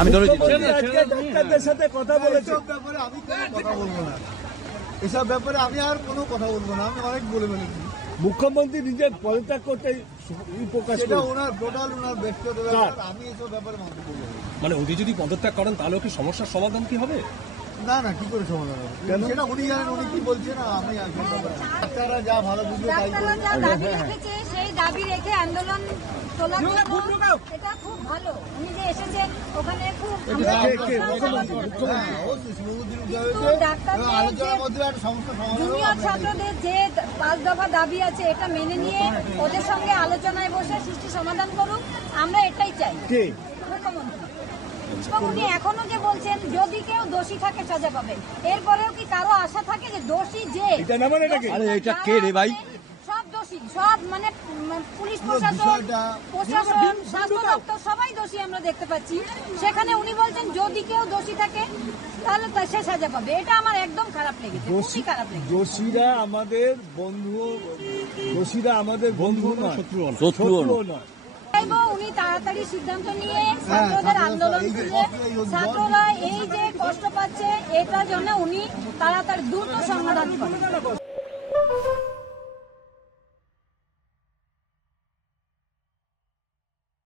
আমি ধরে ডাক্তারদের সাথে কথা বলেছি, ব্যাপারে আমি কথা বলবো না, এসব ব্যাপারে আমি আর কোনো কথা বলবো না, আমি অনেক বলে ফেলেছি। মুখ্যমন্ত্রী নিজের পদত্যাগ করতে প্রকাশ সেটা করেন। ওনার টোটাল ওনার ব্যক্তিগত ব্যাপার, আমি এসব ব্যাপারে মন্তব্য করবো না। মানে উনি যদি পদত্যাগ করেন তাহলে কি সমস্যার সমাধান কি হবে? না না, কি করে সমাধান হবে সেটা উনি জানেন, উনি কি বলছেন আমি আর ডাক্তাররা যা ভালো বুঝবে তাই ডাক্তাররা করবে। যা দাবি রেখেছে সেই দাবি রেখে আন্দোলন তোলা এটা খুব ভালো। উনি যে এসেছেন ওখানে খুব জুনিয়র ছাত্রদের যে 5 দফা দাবি আছে এটা মেনে নিয়ে ওদের সঙ্গে আলোচনায় বসে সুষ্ঠু সমাধান করুক, আমরা এটাই চাই। মুখ্যমন্ত্রী উনি এখনো যে বলছেন যদি কেউ দোষী থাকে সাজা পাবে, এরপরেও কি কারো আশা থাকে যে দোষী যে আরে এটা কে রে ভাই? সব দোষী, সব মানে পুলিশ প্রশাসন, স্বাস্থ্য দপ্তর সবাই দোষী আমরা দেখতে পাচ্ছি। সেখানে উনি বলছেন যদি কেউ দোষী থাকে তাহলে সে সাজা পাবে, এটা আমার একদম খারাপ লেগেছে, খুবই খারাপ লেগেছে। দোষীরা আমাদের বন্ধু নয়, শত্রুও নয়। চাইবো উনি তাড়াতাড়ি সিদ্ধান্ত নিয়ে ছাত্রদের আন্দোলন তুলে ছাত্ররা এই যে কষ্ট পাচ্ছে এটার জন্য উনি তাড়াতাড়ি দ্রুত সমাধান করেন।